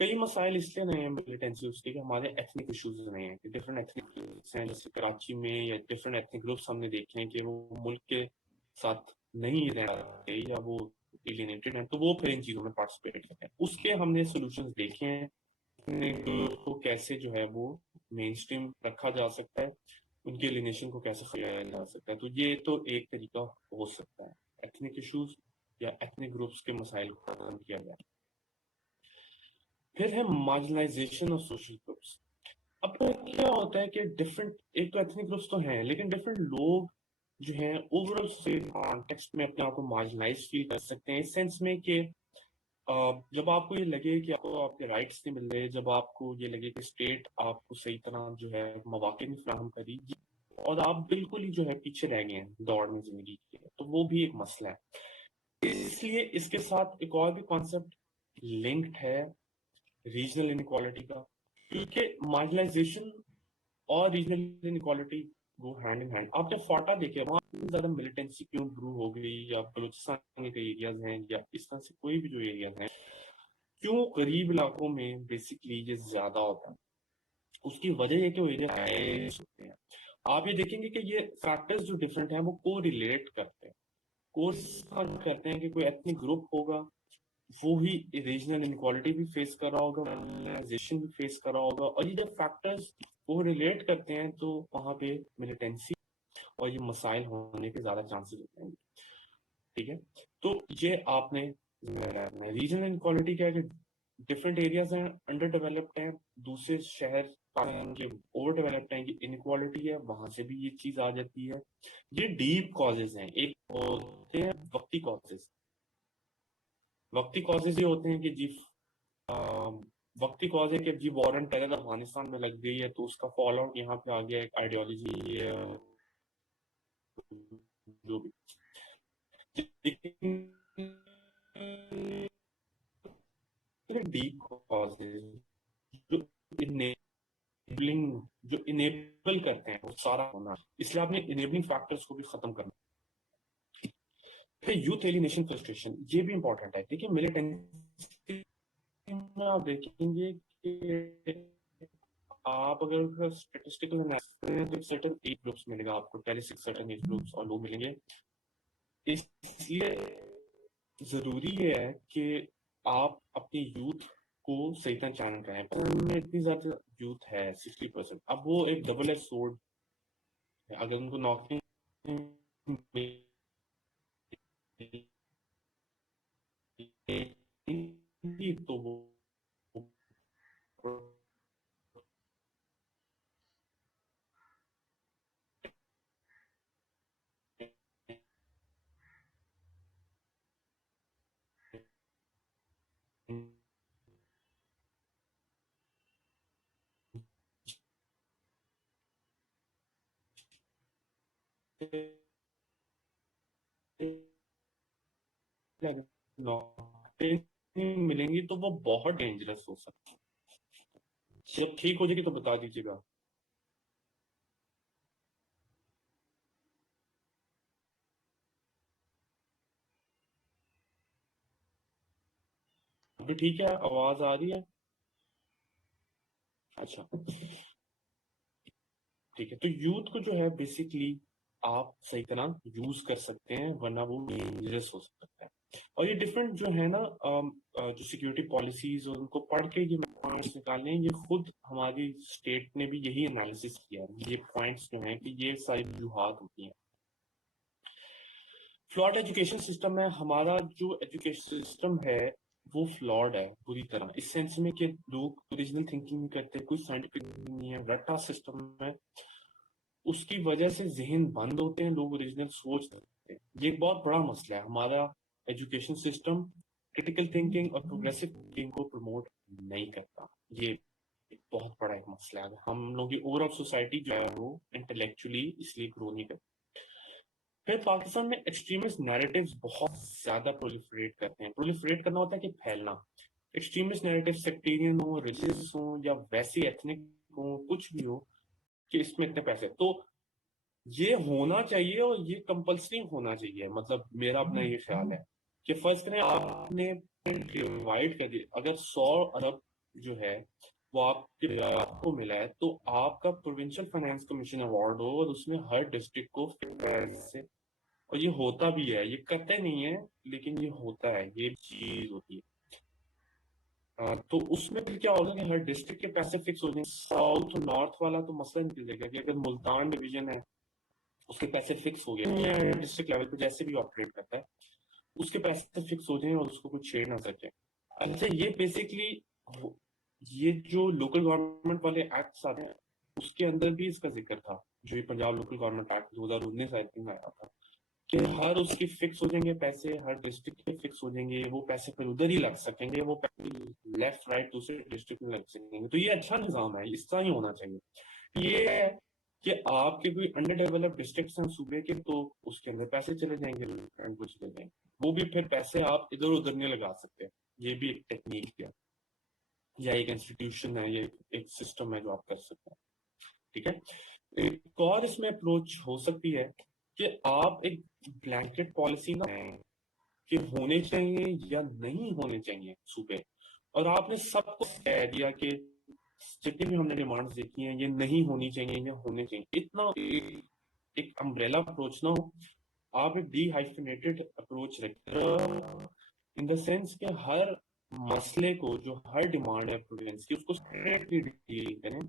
कई मसाइल इसलिए नहीं है मिलिटेंसी उसके कि हमारे एथनिक इश्यूज नहीं है, डिफरेंट एथनिक ग्रुप्स हैं, जैसे कराची में या डिफरेंट एथनिक ग्रुप्स हमने देखे हैं कि वो मुल्क के साथ नहीं रहते या वो एलिनेटेड हैं, तो वो फिर इन चीजों में पार्टिसिपेट करते हैं। उसके हमने सोल्यूशंस देखे हैं, को कैसे जो है वो मेन स्ट्रीम रखा जा सकता है, उनके एलिनेशन को कैसे किया जा सकता है। तो ये तो एक तरीका हो सकता है, एथनिक इश्यूज या एथनिक ग्रुप्स के मसाइल को खत्म किया जाए। फिर है मार्जिनलाइजेशन ऑफ सोशल ग्रुप्स। अब तो क्या होता है कि डिफरेंट, एक तो एथनिक ग्रुप्स तो हैं लेकिन डिफरेंट लोग जो हैं ओवरऑल सोसाइटी कॉन्टेक्स्ट में अपने आप को मार्जिनलाइज फील कर सकते हैं, इस सेंस में कि जब आपको ये लगे कि आपको आपके राइट्स नहीं मिल रहे, जब आपको ये लगे कि स्टेट आपको सही तरह जो है मौके नहीं फराहम करी और आप बिल्कुल ही जो है पीछे रह गए हैं दौड़ में जिंदगी के, तो वो भी एक मसला है। इसलिए इसके साथ एक और भी कॉन्सेप्ट लिंक्ड है, रीजनल इनक्वालिटी का, क्योंकि मार्जिनलाइजेशन और regional inequality go hand in hand. आप जब फाटा देखे वहां ज्यादा मिलिटेंसी क्यों ग्रू हो गई, या बलूचिस्तान के कई एरियाज हैं या इस तरह से कोई भी जो एरियाज हैं, क्यों गरीब इलाकों में बेसिकली ये ज्यादा होता है। उसकी वजह ये कि वो एरिया होते हैं। आप ये देखेंगे कि ये फैक्टर्स जो डिफरेंट हैं वो को रिलेट करते हैं, कोर्स करते हैं कि कोई एथनिक ग्रुप होगा, वो ही रीजनल इनक्वालिटी भी फेस कर रहा होगा, मार्जिनाइजेशन भी फेस कर रहा होगा, और ये जब फैक्टर्स वो रिलेट करते हैं तो वहां पे मिलिटेंसी और ये मसाइल होने के ज्यादा चांसेस होते हैं। ठीक है, तो ये आपने रीजनल इनक्वालिटी क्या है कि डिफरेंट एरियाज हैं अंडर डेवलप्ड हैं, दूसरे शहर के ओवर डेवलप्ड हैं, ये इनक्वालिटी है, वहां से भी ये चीज आ जाती है। ये डीप कॉजेज हैं, एक होते हैं वक्ती कॉजेज। वक्ती कॉजेज ये होते हैं कि जी वक्ती कॉज है कि जी वॉर एंड टेरर अफगानिस्तान में लग गई है तो उसका फॉल आउट यहाँ पे आ गया, एक आइडियोलॉजी जो भी। डीप कॉजेज जो इनेबलिंग जो इनेबल करते हैं वो सारा होना, इसलिए आपने इनेबलिंग फैक्टर्स को भी खत्म करना। फिर यूथ एलिनेशन फ्रस्ट्रेशन, ये भी इंपॉर्टेंट है। देखिए मिलिटेंसी में आप देखेंगे कि आप अगर स्टेटिस्टिकल तो सर्टेन एज ग्रुप्स मिलेगा आपको, पहले से सर्टेन एज ग्रुप्स और लोग मिलेंगे। इसलिए जरूरी है कि आप अपनी यूथ को सही तरह जान रहे हैं। में इतनी ज्यादा यूथ है 60%, अब वो एक डबल एज सोर्ड है, अगर उनको नौकरी तो वो नौकरी मिलेंगी तो वो बहुत डेंजरस हो सकती है। जब ठीक हो जाएगी तो बता दीजिएगा। अभी ठीक है, आवाज आ रही है? अच्छा, ठीक है। तो यूथ को जो है बेसिकली आप सही तरह यूज कर सकते हैं, वरना वो डेंजरस हो सकता है। और ये डिफरेंट जो है ना जो सिक्योरिटी पॉलिसीज और उनको पढ़ के ये पॉइंट्स निकालने हैं, ये खुद हमारी स्टेट ने भी यही एनालिसिस किया है। ये पॉइंट्स जो हैं कि ये सारी वजूहात होती हैं। फ्लॉड एजुकेशन सिस्टम है हमारा, जो एजुकेशन सिस्टम है वो फ्लॉड है पूरी तरह, इस सेंस में कि लोग ओरिजिनल थिंकिंग नहीं करते, कोई साइंटिफिक नहीं है, रट्टा सिस्टम है। उसकी वजह से जहन बंद होते हैं, लोग ओरिजिनल सोच सकते हैं। ये एक बहुत बड़ा मसला है हमारा एजुकेशन सिस्टम, क्रिटिकल थिंकिंग और प्रोग्रेसिव थिंकिंग को प्रमोट नहीं करता। ये एक बहुत बड़ा एक मसला है। हम लोग की ओवरऑल सोसाइटी जो है वो इंटेलेक्चुअली इसलिए ग्रो नहीं करती। फिर पाकिस्तान में एक्सट्रीमिस्ट नैरेटिव्स बहुत ज्यादा प्रोलिफरेट करते हैं। प्रोलिफरेट करना होता है कि फैलना। एक्सट्रीमिस्ट नैरेटिव सेक्टेरियन हो, रिलीजियस हो, या वैसी एथनिक हो, कुछ भी हो, कि इसमें इतने पैसे, तो ये होना चाहिए और ये कंपल्सरी होना चाहिए। मतलब मेरा अपना ये ख्याल है कि फर्ज करें आपने डिवाइड कर दिया, अगर 100 अरब जो है वो आपको मिला है, तो आपका प्रोविंशियल फाइनेंस कमीशन अवार्ड हो और उसमें हर डिस्ट्रिक्ट को से, और ये होता भी है, ये करते नहीं है लेकिन ये होता है, ये चीज होती है। तो उसमें फिर क्या होगा कि हर डिस्ट्रिक्ट के पैसे फिक्स हो जाएंगे। साउथ और नॉर्थ वाला तो मसला निकल जाएगा कि अगर मुल्तान डिवीजन है उसके पैसे फिक्स हो गए, डिस्ट्रिक्ट लेवल पे जैसे भी ऑपरेट करता है उसके पैसे फिक्स हो जाए और उसको कुछ छेड़ ना सके। अच्छा, ये बेसिकली ये जो लोकल गवर्नमेंट वाले एक्ट्स आते हैं उसके अंदर भी इसका जिक्र था, जो ये Punjab local government act 2019 I think आया था, कि हर उसके फिक्स हो जाएंगे पैसे, हर डिस्ट्रिक्ट के फिक्स हो जाएंगे, वो पैसे फिर उधर ही लग सकेंगे, वो पैसे लेफ्ट राइट दूसरे डिस्ट्रिक्ट में लग सकेंगे। तो ये अच्छा निजाम है, इस तरह ही होना चाहिए। ये है कि आपके कोई अंडर डेवलप डिस्ट्रिक्ट हैं सूबे के, तो उसके अंदर पैसे चले जाएंगे एंड कुछ चले जाएंगे, वो भी फिर पैसे आप इधर उधर नहीं लगा सकते। ये भी एक टेक्निक है या एक इंस्टीट्यूशन है, ये एक सिस्टम है जो आप कर सकते हैं। ठीक है, एक और इसमें अप्रोच हो सकती है कि आप एक ब्लैंकेट पॉलिसी ना कि होने चाहिए या नहीं होने चाहिए सूबे, और आपने सबको कह दिया कि जितनी भी हमने डिमांड्स देखी हैं ये नहीं होनी चाहिए, ये होने चाहिए, इतना एक अम्ब्रेला अप्रोच ना हो, आप एक डिहाइफिनेटेड अप्रोच रखें इन द सेंस कि हर मसले को, जो हर डिमांड है प्रोविंस की, उसको सेपरेटली डील करें,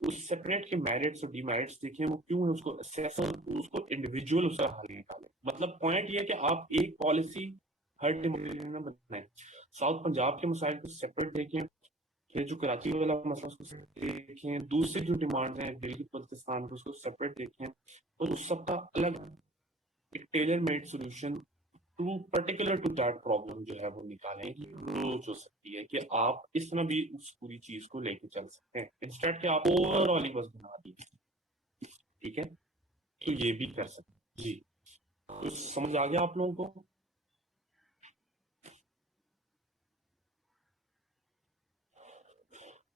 उस सेपरेट के मेरिट्स और डिमेरिट्स देखें, वो क्यों है, उसको असेस, उसको इंडिविजुअल उसका हल निकालें। मतलब पॉइंट ये है कि आप एक पॉलिसी हर डिमांड में बनाएं। साउथ पंजाब के मसाइल को सेपरेट देखें, फिर जो कराची वाला मसला उसको देखें, दूसरी जो डिमांड है दिल्ली बल्तिस्तान को उसको सेपरेट देखें, और उस सबका अलग एक tailor made solution to particular to that problem जो है वो निकालें कि अप्रोच हो सकती है कि आप इस तरह भी उस पूरी चीज को लेके चल सकते हैं, इंस्टेड के आप ओवरऑल ही बस बना दीजिए। ठीक है, तो ये भी कर सकते हैं जी। तो समझ आ गया आप लोगों को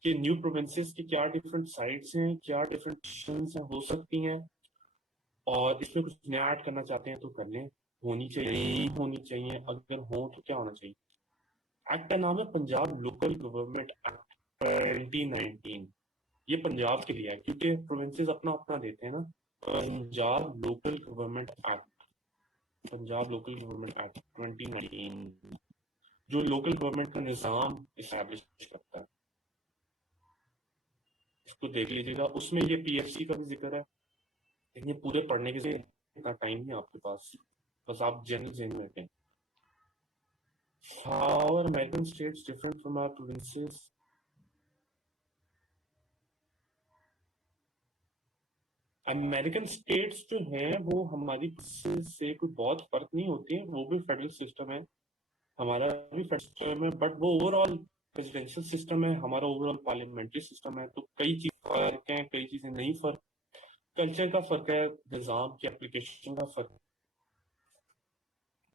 कि न्यू प्रोविंसेस की क्या डिफरेंट साइट्स हैं, क्या डिफरेंट डिसीजंस हो सकती हैं, और इसमें कुछ नया ऐड करना चाहते हैं तो कर लें, होनी चाहिए नहीं होनी चाहिए, अगर हो तो क्या होना चाहिए। एक्ट का नाम है पंजाब लोकल गवर्नमेंट एक्ट 2019। ये पंजाब के लिए है क्योंकि प्रोविंसेस अपना अपना देते हैं ना। Punjab local government act, Punjab local government act 2019 जो लोकल गवर्नमेंट का निजाम इस्टेब्लिश करता है, इसको देख लीजिएगा। उसमें ये पीएफसी का भी जिक्र है, लेकिन ये पूरे पढ़ने के लिए इतना टाइम नहीं आपके पास, बस आप जनरल जेन में रखें। How are American states different from our provinces? American states जो हैं वो हमारी से कोई बहुत फर्क नहीं होती है, वो भी फेडरल सिस्टम है, हमारा भी फेडरल सिस्टम है, बट वो ओवरऑल प्रेसिडेंशियल सिस्टम है, हमारा ओवरऑल पार्लियामेंट्री सिस्टम है। तो कई चीज फर्क है, कई चीजें नहीं फर्क, कल्चर का फर्क है, निजाम की एप्लीकेशन का फर्क।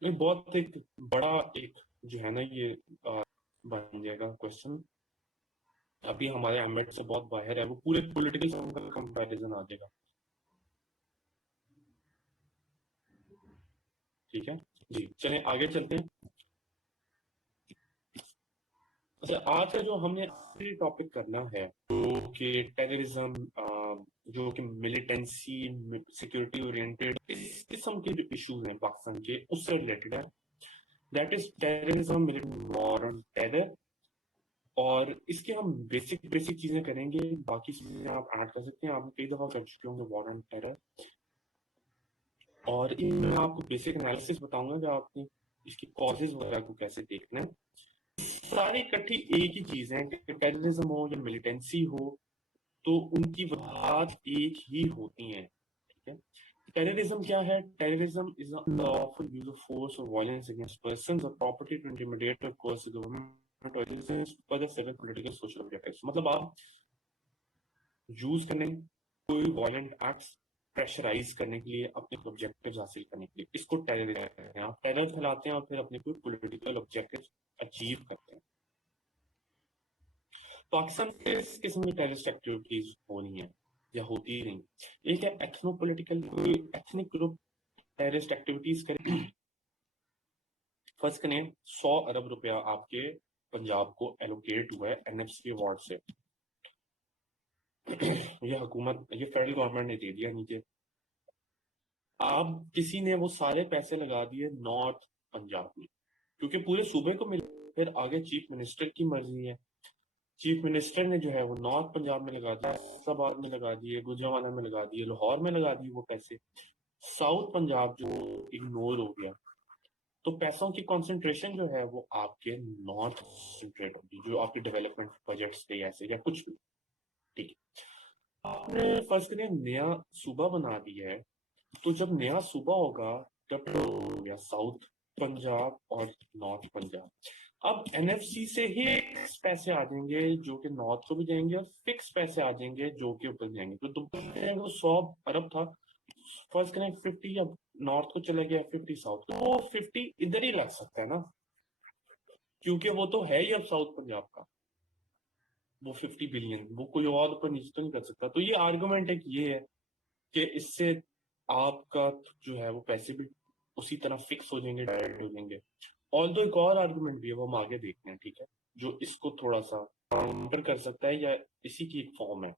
ये बहुत एक बड़ा एक जो है ना ये बन जाएगा क्वेश्चन, अभी हमारे एम्बेट से बहुत बाहर है, वो पूरे पॉलिटिकल सिस्टम का कंपैरिजन आ जाएगा। ठीक है जी, चलें आगे चलते हैं। अच्छा, आज का जो हमने टॉपिक करना है जो कि टेररिज्म, जो कि मिलिटेंसी, सिक्योरिटी ओरिएंटेड इस किस्म के जो इश्यूज हैं पाकिस्तान के, उससे रिलेटेड है। That is terrorism, war on terror. और इसके हम बेसिक बेसिक चीजें करेंगे, बाकी चीजें आप ऐड कर सकते हैं, आप कई दफा कर चुके होंगे वॉर ऑन टेरर। और मैं आपको बेसिक एनालिसिस बताऊंगा कि आपने इसकी कॉजेज वगैरह को कैसे देखना है। सारी इकट्ठी एक ही चीज है कि टेररिज्म हो या मिलिटेंसी हो, तो उनकी वजह एक ही होती है। ठीक है, टेररिज्म क्या है? Terrorism is lawful use of force और वायलेंस अगेंस्ट पर्संस और प्रॉपर्टी टू इंटिमिडेट और कोर्स द गवर्नमेंट और further seven political social objectives. मतलब आप यूज करें कोई वायलेंट एक्ट्स प्रेशराइज करने के लिए, अपने ऑब्जेक्टिव्स हासिल करने के लिए, इसको टेररिज्म कहते हैं। आप टेरर फैलाते हैं और फिर अपने कोई पॉलिटिकल ऑब्जेक्टिव अचीव करते हैं। पाकिस्तान में इस किस्म की टेररिस्ट एक्टिविटीज हो रही हैं या होती ही नहीं। एक है एथनो पोलिटिकल, कोई एथनिक ग्रुप टेररिस्ट एक्टिविटीज करे। फर्ज करें 100 अरब रुपया आपके पंजाब को एलोकेट हुआ है एनएफसी अवार्ड से। ये हुकूमत, ये फेडरल गवर्नमेंट ने दे दिया नीचे। अब किसी ने वो सारे पैसे लगा दिए नॉर्थ पंजाब में, क्योंकि पूरे सूबे को मिले। फिर आगे चीफ मिनिस्टर की मर्जी है, चीफ मिनिस्टर ने जो है वो नॉर्थ पंजाब में लगा दिया, फैसलाबाद में लगा दिए, गुजरांवाला में लगा दिए, लाहौर में लगा दिए वो पैसे। साउथ पंजाब जो इग्नोर हो गया, तो पैसों की कंसंट्रेशन जो है वो आपके नॉर्थ कंसंट्रेट होगी, जो आपके डेवलपमेंट प्रोजेक्ट्स थे ऐसे या कुछ भी। ठीक है, आपने फर्स्ट करें नया सूबा बना दिया है, तो जब नया सूबा होगा तब तो हो गया साउथ पंजाब और नॉर्थ पंजाब। अब एनएफसी से ही फिक्स पैसे आ जाएंगे जो कि नॉर्थ को भी जाएंगे, और फिक्स पैसे आ जाएंगे जो कि ऊपर जाएंगे। तो वो 100 अरब था, फर्स्ट करें 50 अब नॉर्थ को चला गया, 50 साउथ को, तो 50 इधर ही लग सकता है ना, क्योंकि वो तो है ही अब साउथ पंजाब का। वो 50 बिलियन वो कोई और ऊपर नीचे तो नहीं कर सकता। तो ये आर्गुमेंट एक ये है कि इससे आपका जो है वो पैसे भी उसी तरह फिक्स हो जाएंगे, डायरेक्ट हो जाएंगे। और तो एक और आर्गुमेंट भी है, वो हम आगे देखते हैं। ठीक है, जो इसको थोड़ा सा काउंटर कर सकता है या इसी की एक फॉर्म है।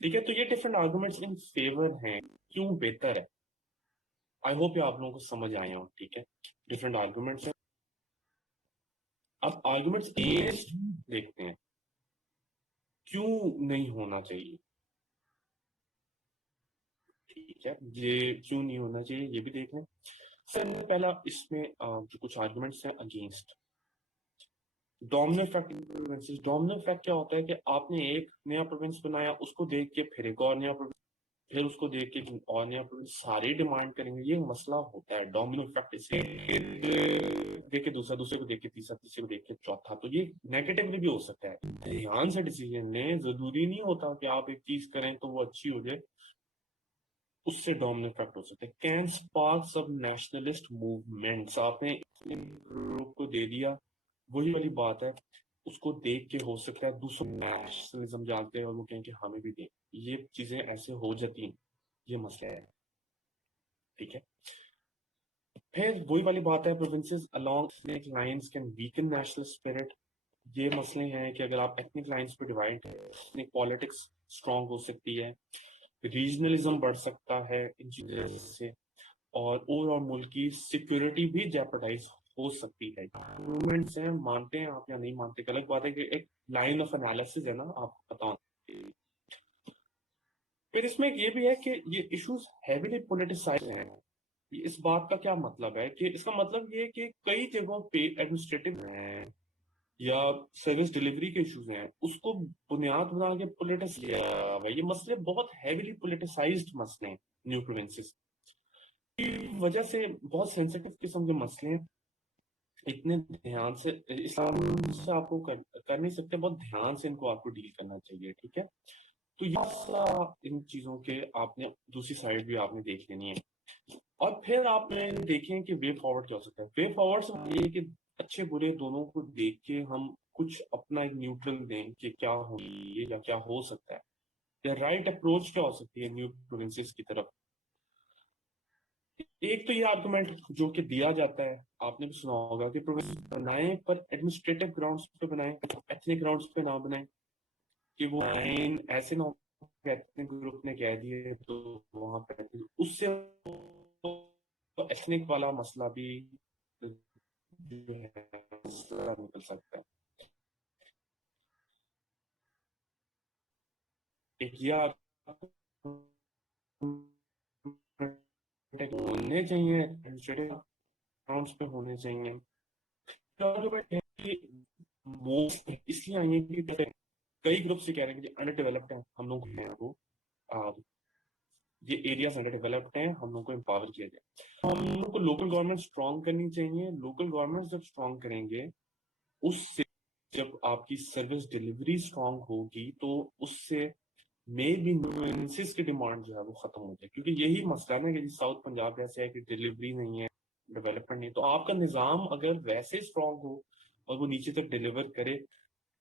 ठीक है, तो ये डिफरेंट आर्गुमेंट्स इन फेवर हैं, क्यों बेहतर है। आई होप ये आप लोगों को समझ आए हो। ठीक है, डिफरेंट आर्गुमेंट्स हैं। अब आर्गुमेंट्स अगेंस्ट देखते हैं, क्यों नहीं होना चाहिए। ठीक है, ये क्यों नहीं होना चाहिए ये भी देख लें। सर पहला इसमें जो कुछ आर्गुमेंट्स हैं against domino effect provinces. Domino effect क्या होता है कि आपने एक नया प्रोविंस बनाया, उसको देख के फिर एक और नया प्रोविंस, फिर उसको देख के एक और नया प्रोविंस, सारे डिमांड करेंगे। ये मसला होता है डोमिनो इफेक्ट। इसे देख के दूसरा, दूसरे को देख के तीसरा, तीसरे को देख के चौथा, तो ये नेगेटिवली भी हो सकता है। ध्यान से डिसीजन लें, जरूरी नहीं होता कि आप एक चीज करें तो वो अच्छी हो जाए, उससे डोमिनो इफेक्ट हो सकता है। कैन स्पार्क सब नेशनलिस्ट मूवमेंट्स। आपने ग्रुप को दे दिया, वही वाली बात है, उसको देख के हो सकता है दूसरों नेशनलिज्म जानते हैं और वो कहें कि हमें भी दें। ये चीजें ऐसे हो जाती हैं, ये मसला है। ठीक है, फिर वही वाली बात है, provinces along ethnic lines can weaken national spirit. ये मसले हैं कि अगर आप एथनिक लाइंस पे डिवाइड, एथनिक पॉलिटिक्स स्ट्रांग हो सकती है, रीजनलिज्म बढ़ सकता है इन चीजों से, और ओवरऑल मुल्क की सिक्योरिटी भी जेपरडाइज हो सकती है। गवर्नमेंट्स हैं, मानते हैं आप या नहीं मानते, गलत बात है कि एक लाइन ऑफ एनालिसिस है ना, आपको पता होना। फिर इसमें ये भी है कि ये इश्यूज हैवीली पॉलिटिसाइज हैं। इस बात का क्या मतलब है कि इसका मतलब ये है कि कई जगहों पे एडमिनिस्ट्रेटिव हैं या सर्विस डिलीवरी के इश्यूज हैं, उसको बुनियाद बना के पॉलिटिक्स किया भाई। ये मसले बहुत हैवीली पॉलिटिसाइज्ड मसले हैं न्यू प्रोविंसेस की वजह से। बहुत सेंसिटिव किस्म के मसले हैं, इतने ध्यान से इस्लाम से आपको कर नहीं सकते, बहुत ध्यान से इनको आपको डील करना चाहिए। ठीक है, तो ये इन चीजों के आपने दूसरी साइड भी आपने देख लेनी है। और फिर आपने देखें कि वे फॉरवर्ड क्या हो सकता है। वे फॉरवर्ड से ये कि अच्छे बुरे दोनों को देख के हम कुछ अपना एक न्यूट्रल दें कि क्या हो ये या क्या हो सकता है, या राइट अप्रोच क्या हो सकती है न्यू प्रोविंसेस की तरफ। एक तो ये आर्गुमेंट जो कि दिया जाता है, आपने भी सुना होगा कि प्रोविंस बनाए पर एडमिनिस्ट्रेटिव ग्राउंड्स पे बनाए, एथनिक ग्राउंड्स पे ना बनाए, कि वो आइन ऐसे ना हो कि एथनिक ग्रुप ने कह दिए तो वहां पे उससे एथनिक वाला मसला भी जो है मसला निकल सकता है। एक ये होने चाहिए, एडमिनिस्ट्रेटिव ग्राउंड्स पे होने चाहिए। आर्गुमेंट है कि मोस्ट इसलिए आई है कि कई ग्रुप से कह रहे हैं कि अंडर डेवलप्ड है, हम लोग को ये एरियाज अंडर डेवलप्ड हैं, हम लोग को एम्पावर किया जाए। हम लोग को लोकल गवर्नमेंट स्ट्रांग करनी चाहिए। लोकल गवर्नमेंट जब स्ट्रांग करेंगे, उससे जब आपकी सर्विस डिलीवरी स्ट्रांग होगी तो उससे मे बी न्यूएंसेस की डिमांड जो है वो खत्म हो जाए। क्योंकि यही मसला है ना कि साउथ पंजाब ऐसे है कि डिलीवरी नहीं है, डेवलपमेंट नहीं, तो आपका निज़ाम अगर वैसे स्ट्रांग हो और वो नीचे तक डिलीवर करे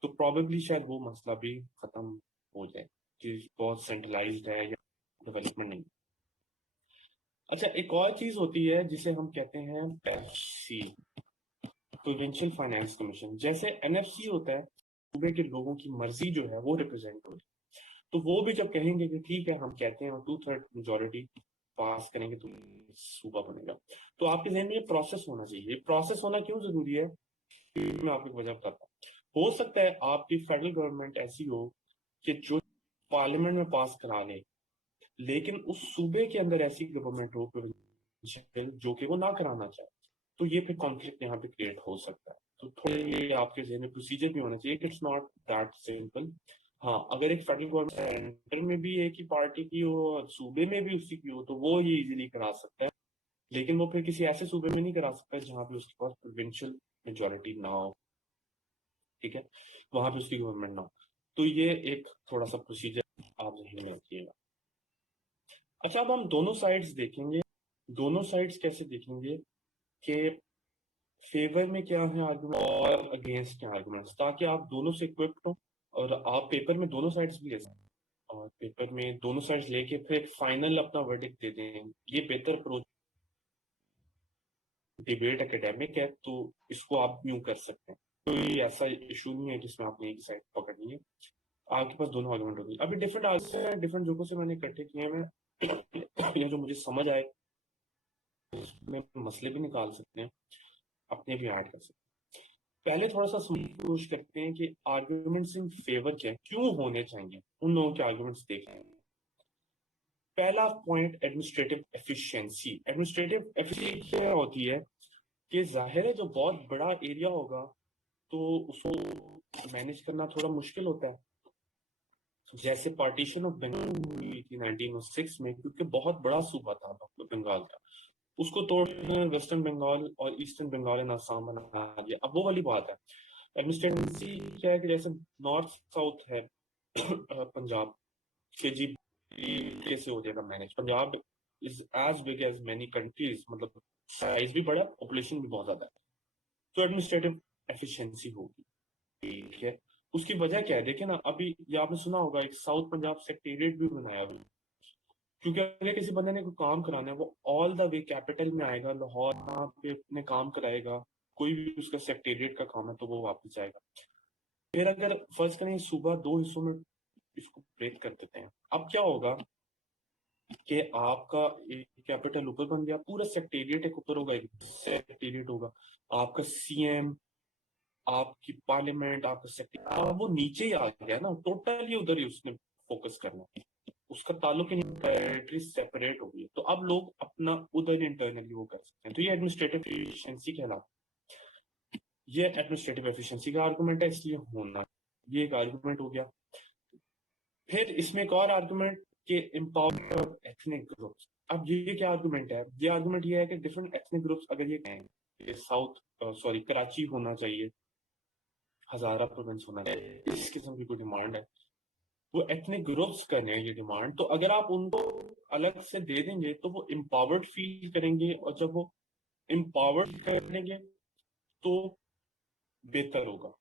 तो प्रॉबेबली शायद वो मसला भी खत्म हो जाए कि बहुत सेंट्रलाइज्ड है या डेवलपमेंट नहीं। अच्छा, एक और चीज होती है जिसे हम कहते हैं एफसी, प्रोविंशियल फाइनेंस कमीशन। जैसे एनएफसी होता है, सूबे के लोगों की मर्जी जो है वो रिप्रेजेंट होती है, तो वो भी जब कहेंगे कि ठीक है हम कहते हैं 2/3 मेजोरिटी पास करेंगे तो सूबा बनेगा, तो आपके जहन में ये प्रोसेस होना चाहिए। प्रोसेस होना क्यों जरूरी है, मैं आपको वजह बताता हूँ। हो सकता है आपकी फेडरल गवर्नमेंट ऐसी हो कि जो पार्लियामेंट में पास करा ले, लेकिन उस सूबे के अंदर ऐसी गवर्नमेंट हो जो कि वो ना कराना चाहे, तो ये फिर कॉन्फ्लिक्ट यहाँ पे क्रिएट हो सकता है। तो थोड़े ये आपके जहन में प्रोसीजर भी होना चाहिए कि इट्स नॉट दैट सिंपल। हाँ, अगर एक फेडरल गवर्नमेंट सेंटर में भी एक ही पार्टी की हो और सूबे में भी उसी की हो तो वो ये इजीली करा सकता है, लेकिन वो फिर किसी ऐसे सूबे में नहीं करा सकता जहां पे उसके पास प्रोविंशियल मेजोरिटी ना हो। ठीक है, वहां पे उसकी गवर्नमेंट ना हो। तो ये एक थोड़ा सा प्रोसीजर आप जहन में रखिएगा। अच्छा, अब हम दोनों साइड्स देखेंगे। दोनों साइड्स कैसे देखेंगे कि फेवर में क्या है आर्गुमेंट और अगेंस्ट क्या आर्गुमेंट्स, ताकि आप दोनों से इक्विप्ड हो और आप पेपर में दोनों साइड्स भी ले सकते हैं, और पेपर में दोनों साइड्स लेके फिर एक फाइनल अपना वर्डिक्ट दे दें। ये बेहतर अप्रोच। डिबेट एकेडमिक है तो इसको आप यूं कर सकते हैं। कोई ऐसा इशू नहीं है जिसमें आपने एक साइड पकड़नी है, आपके पास दोनों आर्गुमेंट होगी। अभी डिफरेंट आर्गुमेंट है, डिफरेंट जगहों से मैंने इकट्ठे किए हैं, या जो मुझे समझ आए उसमें मसले भी निकाल सकते हैं, अपने भी ऐड कर सकते हैं। पहले थोड़ा सा समझने की कोशिश करते हैं कि आर्गुमेंट्स इन फेवर क्या है, क्यों होने चाहिए, उन लोगों के आर्गुमेंट्स देखें। पहला point administrative efficiency. Administrative efficiency क्या होती है कि जाहिर है जो बहुत बड़ा एरिया होगा तो उसको मैनेज करना थोड़ा मुश्किल होता है। जैसे पार्टीशन ऑफ बंगाल हुई थी 1906 में, क्योंकि बहुत बड़ा सूबा था बंगाल का, उसको तोड़ वेस्टर्न बंगाल और ईस्टर्न बंगाल एंड आसाम बना दिया। अब वो वाली बात है, एडमिनिस्ट्रेटिव क्या है कि जैसे नॉर्थ साउथ है पंजाब के जी कैसे हो जाएगा manage. Punjab is as big as many countries, मतलब साइज भी बड़ा, पॉपुलेशन भी बहुत ज्यादा है, तो एडमिनिस्ट्रेटिव एफिशिएंसी होगी। ठीक है, उसकी वजह क्या है, देखिए ना, अभी ये आपने सुना होगा एक साउथ पंजाब सेक्रेटेरिएट भी बनाया हुआ, क्योंकि अगर किसी बंदे ने कोई काम कराना है वो ऑल द वे कैपिटल में आएगा, लाहौर पे अपने काम कराएगा, कोई भी उसका सेक्रेटेरिएट का काम है तो वो वापस जाएगा। फिर अगर फर्ज करें सूबा दो हिस्सों में इसको ब्रेक कर देते हैं, अब क्या होगा कि आपका एक कैपिटल ऊपर बन गया, पूरा सेक्रेटेरिएट एक ऊपर होगा, एक सेक्रेटेरिएट होगा, आपका सीएम, आपकी पार्लियामेंट, आपका सेक्रेटरी, वो नीचे ही आ गया ना, टोटली उधर ही उसने फोकस करना है, उसका ताल्लुक ही टेरिटरी सेपरेट हो गई। तो अब लोग अपना उधर इंटरनली वो कर सकते हैं, तो ये एडमिनिस्ट्रेटिव एफिशिएंसी कहलाता है। ये एडमिनिस्ट्रेटिव एफिशिएंसी का आर्गुमेंट है, इसलिए होना, ये एक आर्गुमेंट हो गया। फिर इसमें एक और आर्गुमेंट के एम्पावरमेंट एथनिक ग्रुप्स। अब ये क्या आर्गुमेंट है, ये आर्गुमेंट ये है कि डिफरेंट एथनिक ग्रुप्स अगर ये कहें कि साउथ सॉरी कराची होना चाहिए, हजारा प्रोविंस होना चाहिए, इस किस्म की कोई डिमांड है, वो एथनिक ग्रुप्स करने हैं ये डिमांड, तो अगर आप उनको अलग से दे देंगे तो वो एम्पावर्ड फील करेंगे, और जब वो एम्पावर्ड करेंगे तो बेहतर होगा,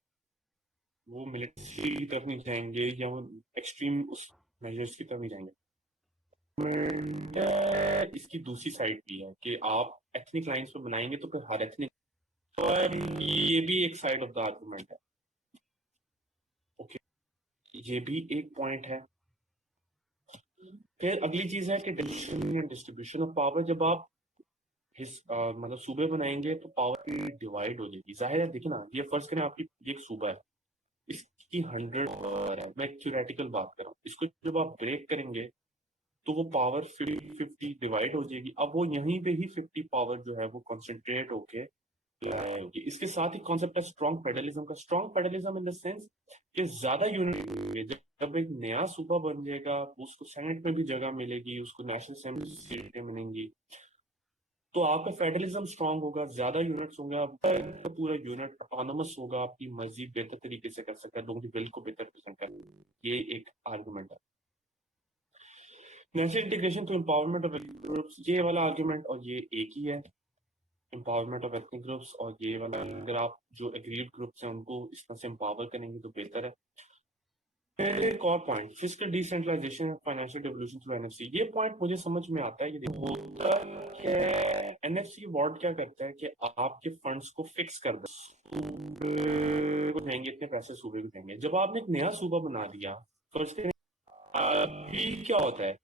वो मिलिट्री की तरफ नहीं जाएंगे या वो एक्सट्रीम उस मेजर्स की तरफ नहीं जाएंगे। इसकी दूसरी साइड भी है कि आप एथनिक लाइंस पे बनाएंगे तो फिर हर एथनिक, और ये भी एक साइड ऑफ द आर्गुमेंट है। ओके, ये भी एक पॉइंट है। फिर अगली चीज है कि डिस्ट्रीब्यूशन ऑफ पावर। जब आप मतलब सूबे बनाएंगे तो पावर की डिवाइड हो जाएगी, जाहिर है। देखिए ना, ये फर्ज करें आपकी ये एक सूबा है, इसकी 100 पावर है, मैं थ्योरेटिकल बात कर रहा हूँ, इसको जब आप ब्रेक करेंगे तो वो पावर 50-50 डिवाइड हो जाएगी। अब वो यहीं पे ही 50 पावर जो है वो कॉन्सेंट्रेट होके लाएंगे। इसके साथ ही कॉन्सेप्ट है स्ट्रॉन्ग फेडरलिज्म का। Strong federalism in the sense कि ज्यादा यूनिट, जब एक नया सूबा बन जाएगा उसको सेनेट में भी जगह मिलेगी, उसको नेशनल असेंबली सीटें मिलेंगी, तो आपका फेडरलिज्म स्ट्रांग होगा, ज्यादा यूनिट्स होंगे, आपका पूरा यूनिट ऑटोनोमस होगा, आपकी मर्जी बेहतर तरीके से कर सकता है, लोगों की बिल को बेहतर प्रेजेंट कर। ये एक आर्गुमेंट है। National integration to empowerment of groups, ये वाला आर्गुमेंट और ये एक ही है, एम्पावरमेंट ऑफ एथनिक ग्रुप्स। और ये वाला, अगर आप जो एग्रीड ग्रुप्स हैं उनको इस तरह से एम्पावर करेंगे तो बेहतर है। फिर एक और point, physical decentralization financial devolution through NFC. ये पॉइंट मुझे समझ में आता है। ये देखो होता क्या है, एनएफसी वार्ड क्या करता है कि आपके फंड्स को फिक्स कर दो, सूबे को देंगे इतने पैसे, सूबे को देंगे। जब आपने एक नया सूबा बना दिया, फर्स्ट अभी क्या होता है